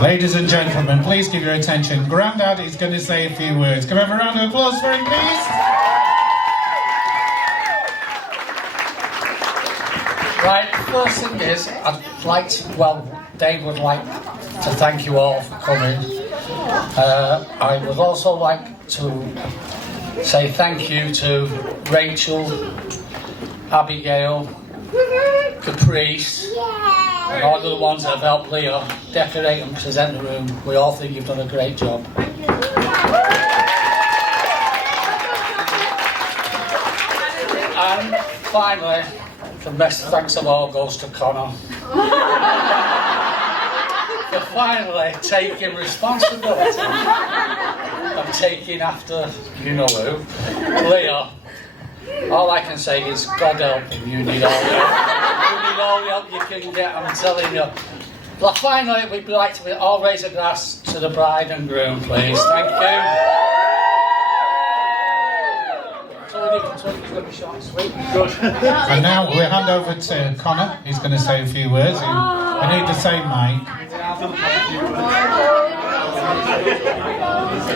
Ladies and gentlemen, please give your attention. Grandad is going to say a few words. Can we have a round of applause for him, please? Right, first thing is, I'd like to, Dave would like to thank you all for coming. I would also like to say thank you to Rachel, Abigail, Caprice, and all the ones that have helped Leah decorate and present the room. We all think you've done a great job. And finally, the best thanks of all goes to Connor for finally taking responsibility of taking after you-know-who. Leah, all I can say is God help him, you need all the help. You need all the help you can get, I'm telling you. Well, finally, we'd like to all raise a glass to the bride and groom, please. Thank you. And now we'll hand over to Connor. He's going to say a few words. I need the same mic.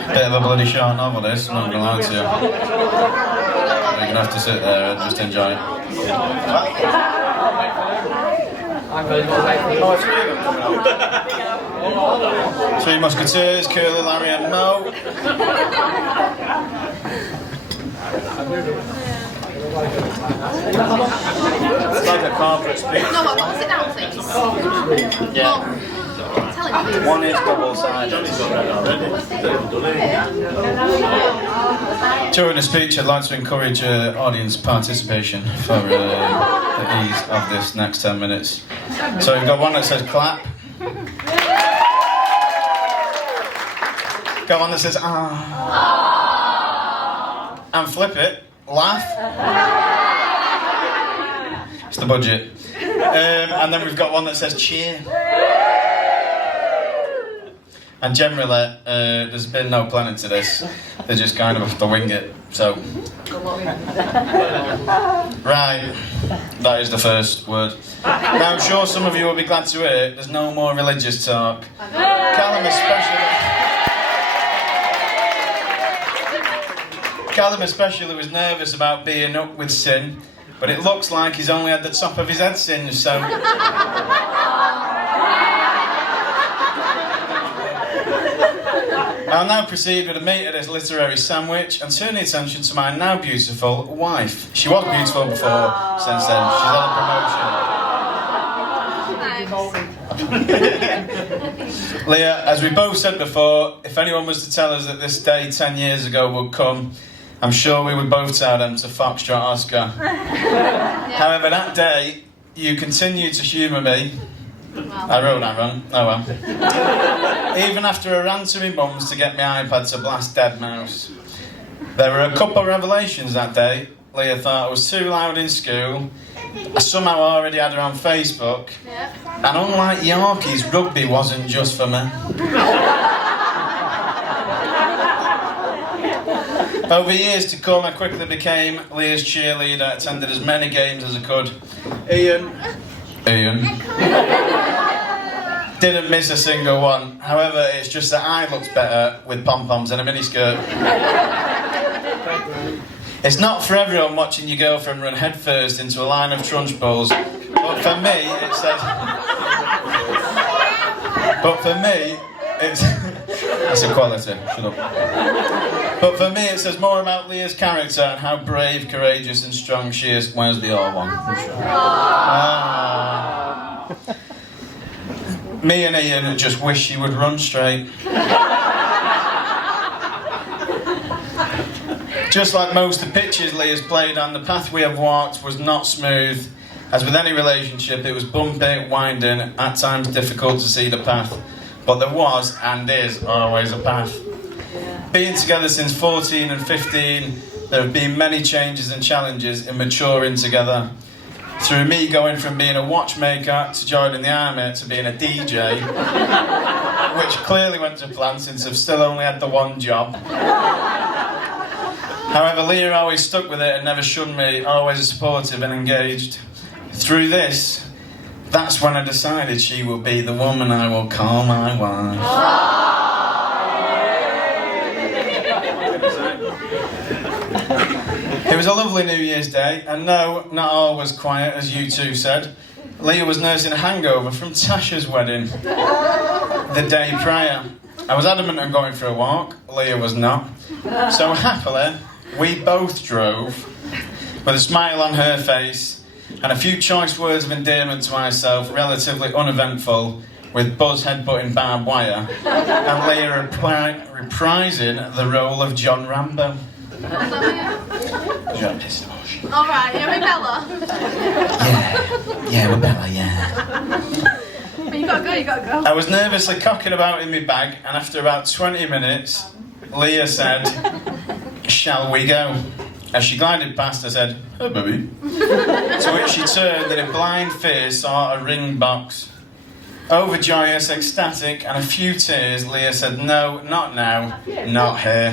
Bit of a bloody short novel this, I'm not going to lie to you. You're going to have to sit there and just enjoy it. Three Musketeers, Curly, Larry and Mo. It's like a corporate speech. No, what was it now, please? Yeah. Tell him. One is double-sided. During the speech, I'd like to encourage audience participation for the ease of this next 10 minutes. So we've got one that says clap. Got one that says ah. And flip it. Laugh. It's the budget. And then we've got one that says cheer. And generally, there's been no planning to this. They just kind of have to wing it. So, right, that is the first word. Now, I'm sure some of you will be glad to hear there's no more religious talk. Callum especially was nervous about being up with sin, but it looks like he's only had the top of his head singed, so... I'll now proceed with a meat of this literary sandwich and turn the attention to my now beautiful wife. She was beautiful before, since then. She's had a promotion. Leah, as we both said before, if anyone was to tell us that this day 10 years ago would come, I'm sure we would both tell them to Foxtrot Oscar. However, that day, you continued to humour me. I wrote that wrong. Oh well. Even after a rant to my mum's to get my iPad to blast Deadmau5. There were a couple of revelations that day. Leah thought I was too loud in school. I somehow already had her on Facebook. And unlike Yorkies, rugby wasn't just for me. Over years to come, I quickly became Leah's cheerleader, attended as many games as I could. Ian. Didn't miss a single one. However, it's just that I looked better with pom-poms and a miniskirt. It's not for everyone watching your girlfriend run headfirst into a line of trunch bowls, but for me, it's that's equality. Shut up. But for me, it says more about Leah's character and how brave, courageous, and strong she is. Where's the other one? Me and Ian just wish she would run straight. Just like most of the pitches Leah's played on, the path we have walked was not smooth. As with any relationship, it was bumpy, winding, at times difficult to see the path. But there was, and is, always a path. Being together since 14 and 15, there have been many changes and challenges in maturing together. Through me going from being a watchmaker to joining the army to being a DJ, which clearly went to plan since I've still only had the one job. However, Leah always stuck with it and never shunned me, always supportive and engaged. Through this, That's when I decided she will be the woman I will call my wife. It was a lovely New Year's Day, and no, not all was quiet, as you two said. Leah was nursing a hangover from Tasha's wedding the day prior. I was adamant on going for a walk, Leah was not. So happily, we both drove, with a smile on her face, and a few choice words of endearment to myself, relatively uneventful, with Buzz headbutting barbed wire, and Leah reprising the role of John Rambo. Alright, you're with Bella. Yeah, we're Bella, yeah. But you gotta go. I was nervously cocking about in my bag, and after about 20 minutes, Leah said, "Shall we go?" As she glided past, I said, "Oh, baby." To which she turned and in blind fear saw a ring box. Overjoyous, ecstatic, and a few tears, Leah said, "No, not now, not here."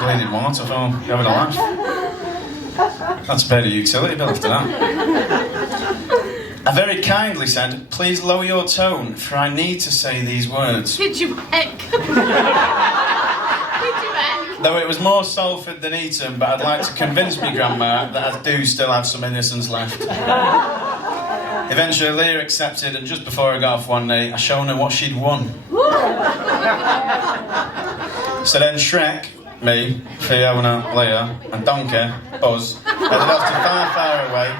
Bleeding waterfall, having a laugh. That's a better utility bill after that. I very kindly said, "Please lower your tone, for I need to say these words." Did you heck? Did you heck? Though it was more Salford than Eton, but I'd like to convince me grandma that I do still have some innocence left. Eventually Leah accepted, and just before I got off one night, I shown her what she'd won. So then Shrek, me, Fiona, Leah, and Donkey, Buzz, headed off to far away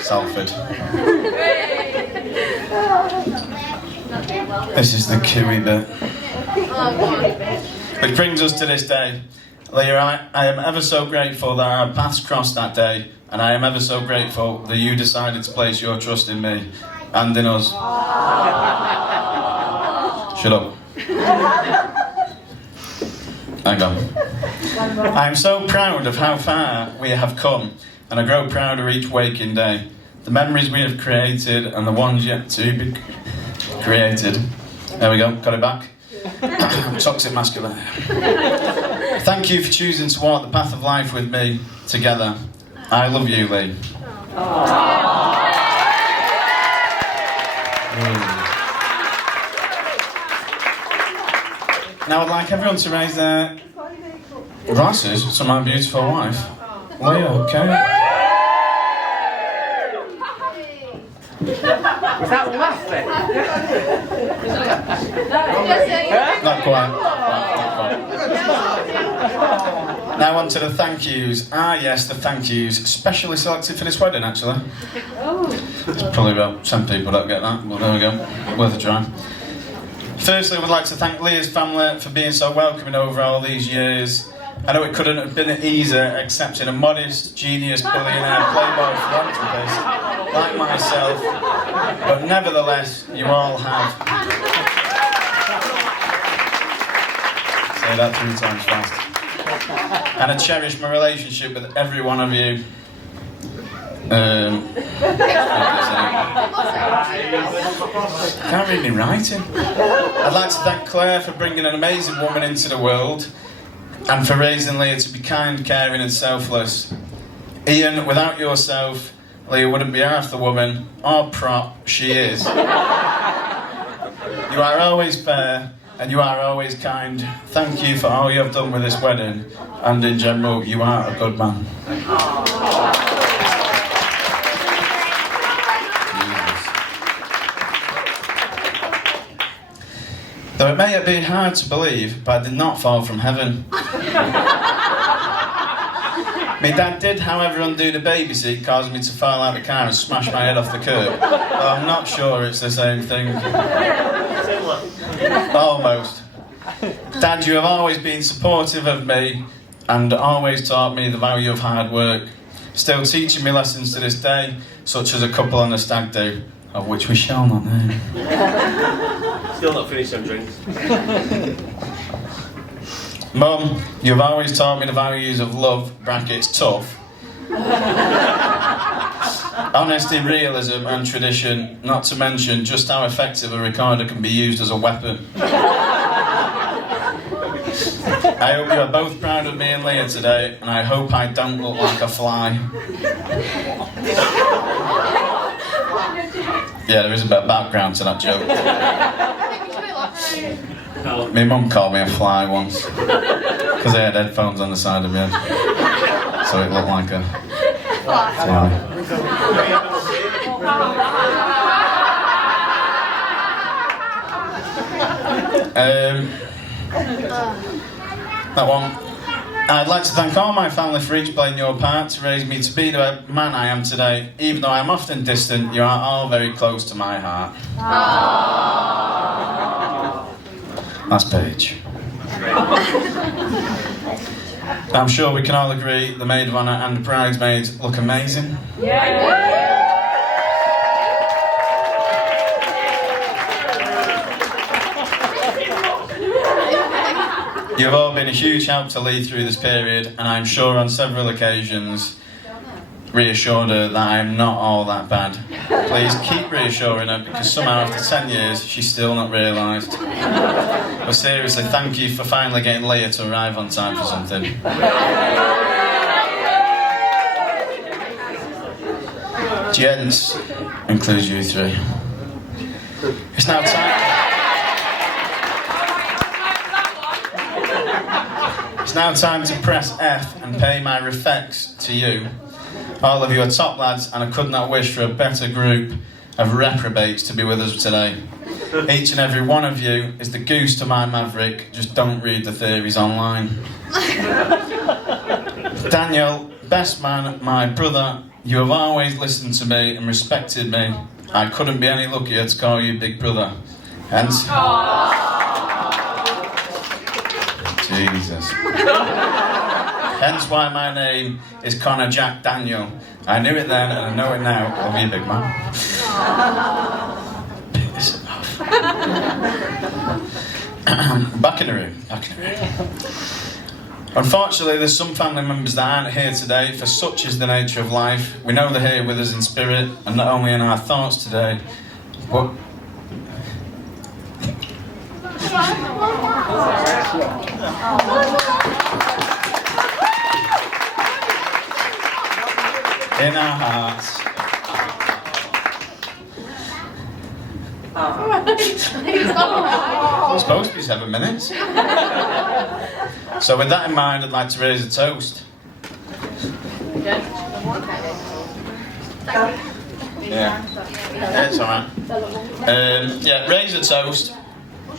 Salford. This is the cooey bit. Which brings us to this day. Leah, I am ever so grateful that our paths crossed that day, and I am ever so grateful that you decided to place your trust in me and in us. Shut up. Hang on. I am so proud of how far we have come, and I grow prouder each waking day. The memories we have created and the ones yet to be created. There we go, got it back. Toxic masculinity. Thank you for choosing to walk the path of life with me together. I love you, Lee. Now I'd like everyone to raise their glasses to my beautiful wife, Leah, okay? Was that laughing? Not quite. Now on to the thank yous. Ah yes, the thank yous. Specially selected for this wedding, actually. There's probably about 10 people that get that, but there we go. Worth a try. Firstly, I would like to thank Leah's family for being so welcoming over all these years. I know it couldn't have been easier accepting a modest, genius, billionaire, playboy philanthropist like myself, but nevertheless, you all have. Say that 3 times fast. And I cherish my relationship with every one of you. Can't read me writing. I'd like to thank Claire for bringing an amazing woman into the world, and for raising Leah to be kind, caring and selfless. Ian, without yourself, Leah wouldn't be half the woman or prop she is. You are always fair, and you are always kind. Thank you for all you have done with this wedding, and in general, you are a good man. Though it may have been hard to believe, but I did not fall from heaven. My dad did, however, undo the baby seat, causing me to fall out of the car and smash my head off the curb. Though I'm not sure it's the same thing. Almost. Dad, you have always been supportive of me and always taught me the value of hard work. Still teaching me lessons to this day, such as a couple on a stag do, of which we shall not name. Still not finished them drinks. Mum, you've always taught me the values of love, brackets, tough, honesty, realism and tradition, not to mention just how effective a recorder can be used as a weapon. I hope you are both proud of me and Leah today, and I hope I don't look like a fly. Yeah, there is a bit of background to that joke. My mum called me a fly once because I had headphones on the side of my head, so it looked like a fly. That one. I'd like to thank all my family for each playing your part to raise me to be the man I am today. Even though I am often distant, you are all very close to my heart. That's Paige. I'm sure we can all agree the maid of honour and the bridesmaids look amazing. You've all been a huge help to Lee through this period, and I'm sure on several occasions reassured her that I am not all that bad. Please keep reassuring her, because somehow after 10 years she's still not realised. But seriously, thank you for finally getting Leah to arrive on time for something. Gents, includes you three. It's now time. It's now time to press F and pay my respects to you. All of you are top lads, and I could not wish for a better group of reprobates to be with us today. Each and every one of you is the goose to my maverick, just don't read the theories online. Daniel, best man, my brother, you have always listened to me and respected me. I couldn't be any luckier to call you big brother. Hence... Jesus. Hence why my name is Connor Jack Daniel. I knew it then and I know it now. Love you, big man. Piss it off. Back in the room. Unfortunately, there's some family members that aren't here today, for such is the nature of life. We know they're here with us in spirit, and not only in our thoughts today, but... in our hearts. It's supposed to be 7 minutes. So with that in mind, I'd like to raise a toast. Yeah, it's alright. Raise a toast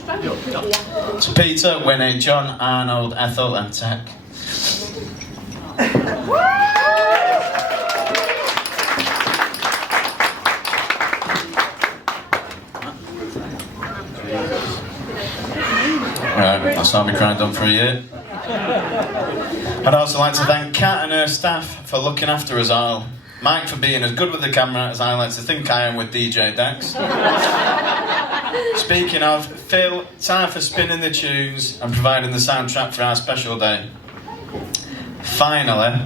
to Peter, Winnie, John, Arnold, Ethel and Tech. Right, that's all my crying done for a year. I'd also like to thank Kat and her staff for looking after us all. Mike for being as good with the camera as I like to think I am with DJ Dex. Speaking of, Phil, time for spinning the tunes and providing the soundtrack for our special day. Finally,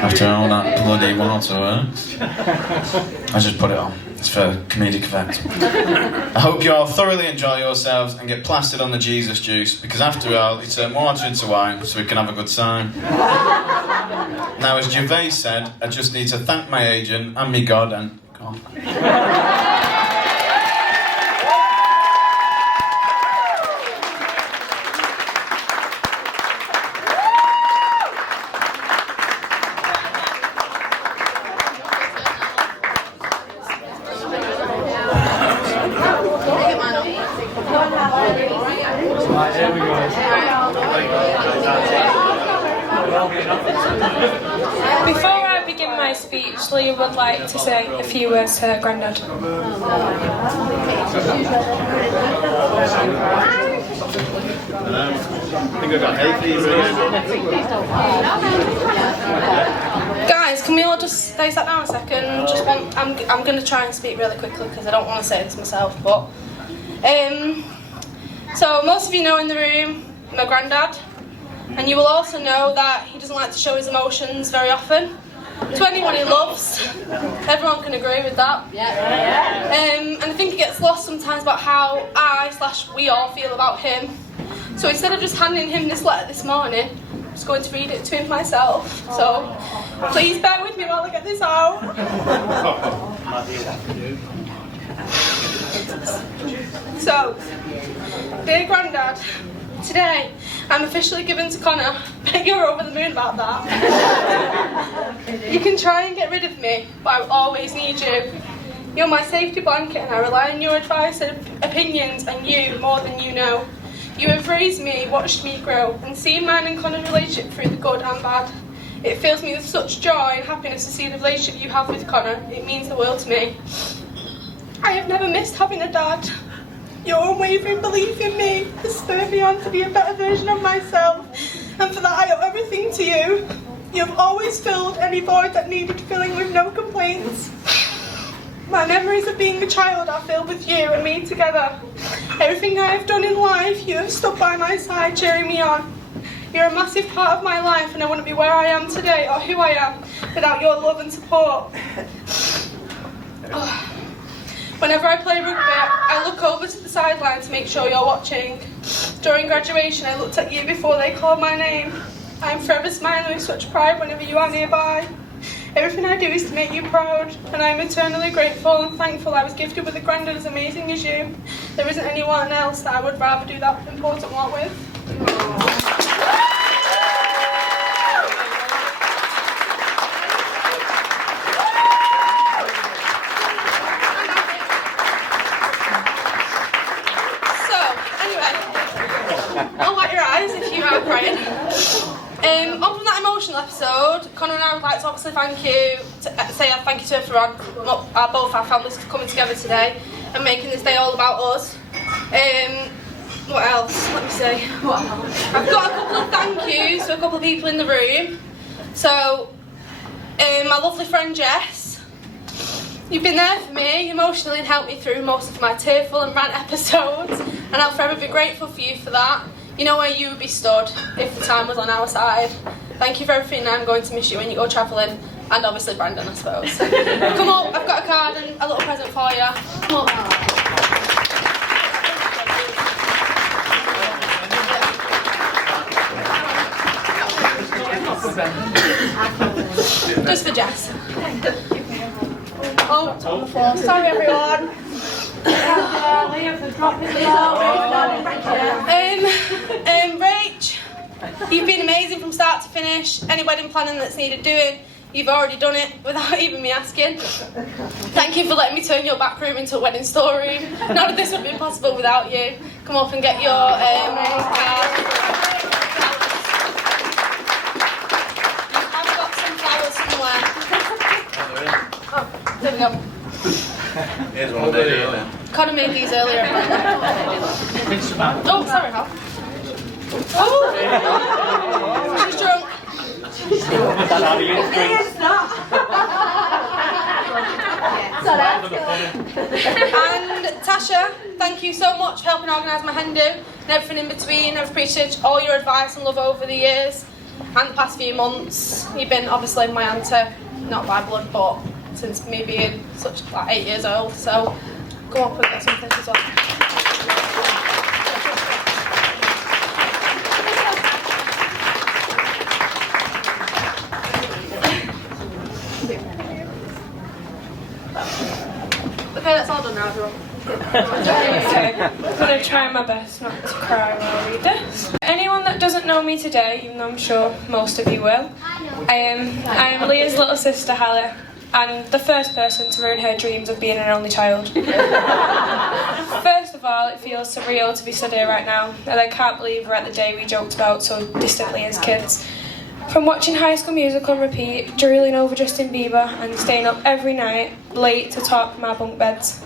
after all that bloody waterworks, I just put it on. It's for comedic effect. I hope you all thoroughly enjoy yourselves and get plastered on the Jesus juice, because after all, you turn water into wine so we can have a good time. Now, as Gervais said, I just need to thank my agent and me God and... God. Before I begin my speech, Leah would like to say a few words to her granddad. I think I got hay fever again. Guys, can we all just stay sat down a second? I'm going to try and speak really quickly because I don't want to say this myself, but so most of you know in the room my granddad, and you will also know that he doesn't like to show his emotions very often to anyone he loves. Everyone can agree with that. And I think it gets lost sometimes about how we all feel about him. So instead of just handing him this letter this morning, I'm just going to read it to him myself. So please bear with me while I get this out. So, dear Grandad, today I'm officially given to Connor. Bet you're over the moon about that. You can try and get rid of me, but I will always need you. You're my safety blanket and I rely on your advice and opinions and you more than you know. You have raised me, watched me grow, and seen mine and Connor's relationship through the good and bad. It fills me with such joy and happiness to see the relationship you have with Connor. It means the world to me. I have never missed having a dad. Your unwavering belief in me has spurred me on to be a better version of myself, and for that I owe everything to you. You have always filled any void that needed filling with no complaints. My memories of being a child are filled with you and me together. Everything I have done in life, you have stood by my side, cheering me on. You're a massive part of my life, and I wouldn't be where I am today or who I am without your love and support. Whenever I play rugby, I look over to the sideline to make sure you're watching. During graduation, I looked at you before they called my name. I am forever smiling with such pride whenever you are nearby. Everything I do is to make you proud, and I am eternally grateful and thankful I was gifted with a granddad as amazing as you. There isn't anyone else that I would rather do that important work with. I'll wipe your eyes if you are crying. On from that emotional episode, Connor and I would like to obviously thank you to both our families for coming together today and making this day all about us. What else? Let me see. I've got a couple of thank yous to a couple of people in the room. So, my lovely friend Jess, you've been there for me emotionally and helped me through most of my tearful and rant episodes, and I'll forever be grateful for you for that. You know where you would be stood if the time was on our side. Thank you for everything. I'm going to miss you when you go travelling, and obviously Brandon, I suppose. Come up, I've got a card and a little present for you. Come up. Just for Jess. Oh, it's on the floor. Sorry, everyone. Rach, you've been amazing from start to finish. Any wedding planning that's needed doing, you've already done it without even me asking. Thank you for letting me turn your back room into a wedding storeroom. None of this would have been possible without you. Come up and get your card. I've got some flowers somewhere. Oh, there we go. Here's one there. Connor made these earlier. Oh, sorry, Hal. Oh, she's drunk. And Tasha, thank you so much for helping organise my hen do and everything in between. I've appreciated all your advice and love over the years and the past few months. You've been obviously my auntie, not by blood, but since me being such like 8 years old. So go up and get some things as well. Okay, that's all done now, everyone. Okay, I'm going to try my best not to cry while I read this. Anyone that doesn't know me today, even though I'm sure most of you will, I am Leah's little sister, Hallie, and the first person to ruin her dreams of being an only child. First of all, it feels surreal to be stood here right now, and I can't believe we're at the day we joked about so distantly as kids. From watching High School Musical on repeat, drooling over Justin Bieber, and staying up every night late to talk from our bunk beds.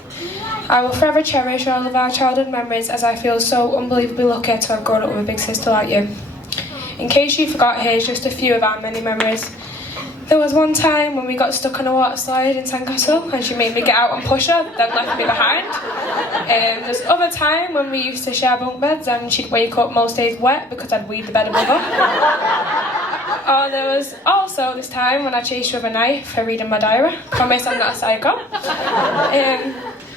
I will forever cherish all of our childhood memories, as I feel so unbelievably lucky to have grown up with a big sister like you. In case you forgot, here's just a few of our many memories. There was one time when we got stuck on a water slide in Sandcastle and she made me get out and push her, then left me behind. There's other time when we used to share bunk beds and she'd wake up most days wet because I'd weed the bed above her. Or there was also this time when I chased her with a knife for reading my diary. Promise I'm not a psycho.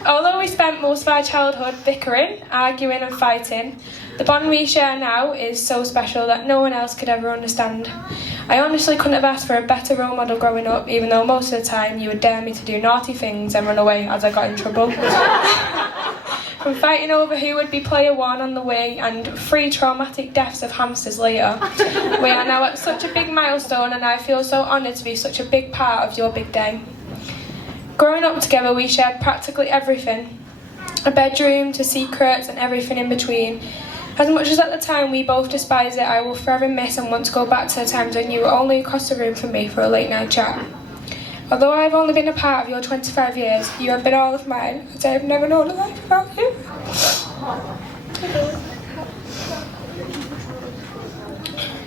Although we spent most of our childhood bickering, arguing and fighting, the bond we share now is so special that no one else could ever understand. I honestly couldn't have asked for a better role model growing up, even though most of the time you would dare me to do naughty things and run away as I got in trouble. From fighting over who would be player one on the Wii and 3 traumatic deaths of hamsters later, we are now at such a big milestone, and I feel so honoured to be such a big part of your big day. Growing up together, we shared practically everything. A bedroom to secrets and everything in between. As much as at the time we both despise it, I will forever miss and want to go back to the times when you were only across the room from me for a late night chat. Although I have only been a part of your 25 years, you have been all of mine, as I have never known a life without you.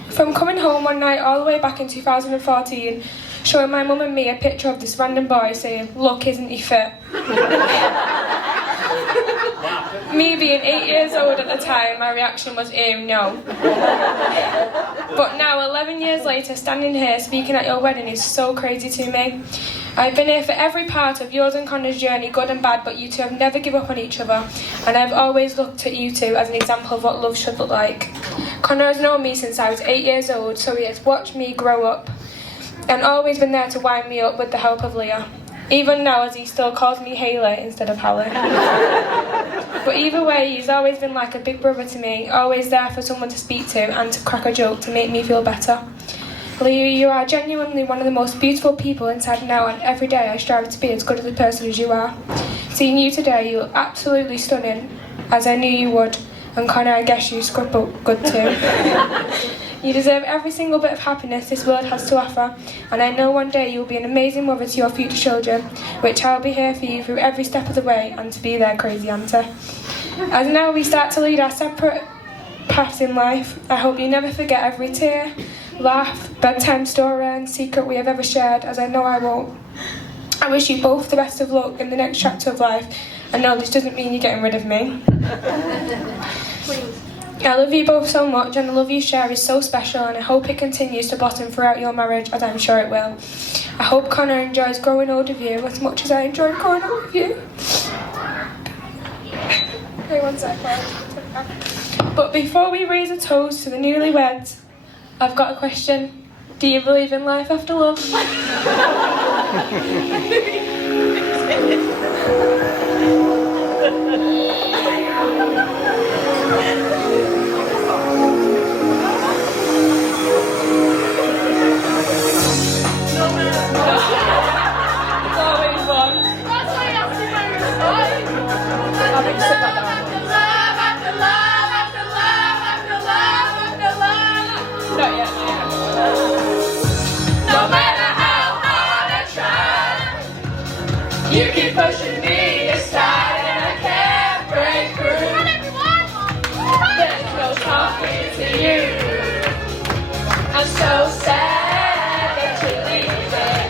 From coming home one night all the way back in 2014, showing my mum and me a picture of this random boy saying, "Look, isn't he fit?" Me being 8 years old at the time, my reaction was, ew, no. But now, 11 years later, standing here speaking at your wedding is so crazy to me. I've been here for every part of yours and Connor's journey, good and bad, but you two have never given up on each other, and I've always looked at you two as an example of what love should look like. Connor has known me since I was 8 years old, so he has watched me grow up and always been there to wind me up with the help of Leah. Even now, as he still calls me Haley instead of Hallie. But either way, he's always been like a big brother to me, always there for someone to speak to and to crack a joke to make me feel better. Leah, you are genuinely one of the most beautiful people inside and out, and every day I strive to be as good as a person as you are. Seeing you today, you look absolutely stunning, as I knew you would, and Connor, I guess you scrub up good too. You deserve every single bit of happiness this world has to offer, and I know one day you will be an amazing mother to your future children, which I will be here for you through every step of the way and to be their crazy auntie. As now we start to lead our separate paths in life, I hope you never forget every tear, laugh, bedtime story and secret we have ever shared, as I know I won't. I wish you both the best of luck in the next chapter of life, and no, this doesn't mean you're getting rid of me. I love you both so much, and the love you share is so special, and I hope it continues to blossom throughout your marriage, as I'm sure it will. I hope Connor enjoys growing old with you as much as I enjoyed growing up with you. Okay, one sec. But before we raise a toast to the newlyweds, I've got a question. Do you believe in life after love? You keep pushing me aside and I can't break through. There's no talking to you. I'm so sad that you're leaving,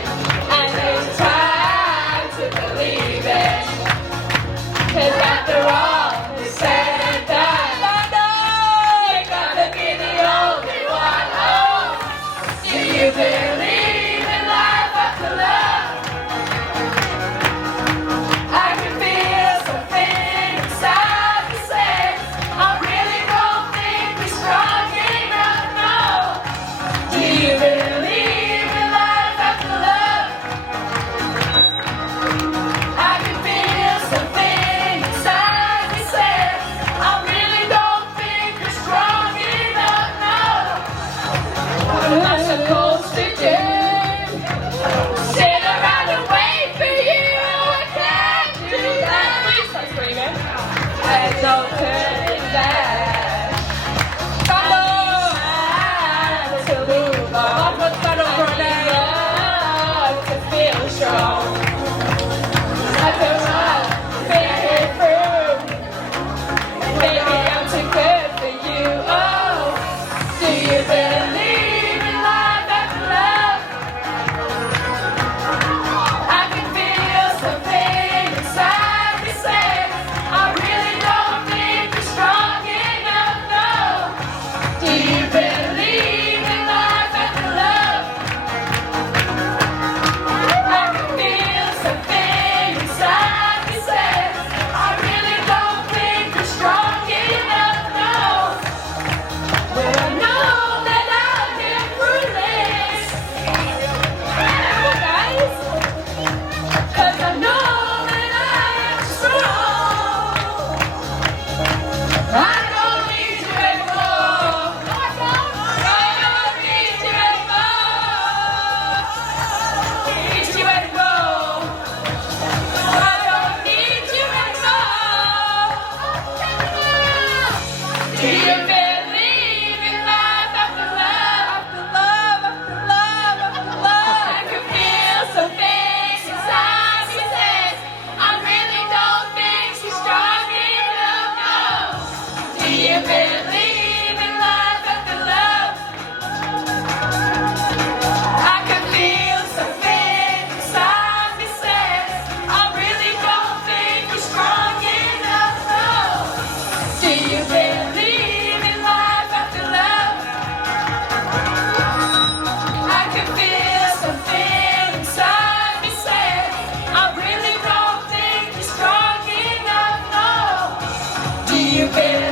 and it's time to believe it. 'Cause after all is said and done, I know you're gonna be the only one. Oh, do you believe in life after love? Do you you can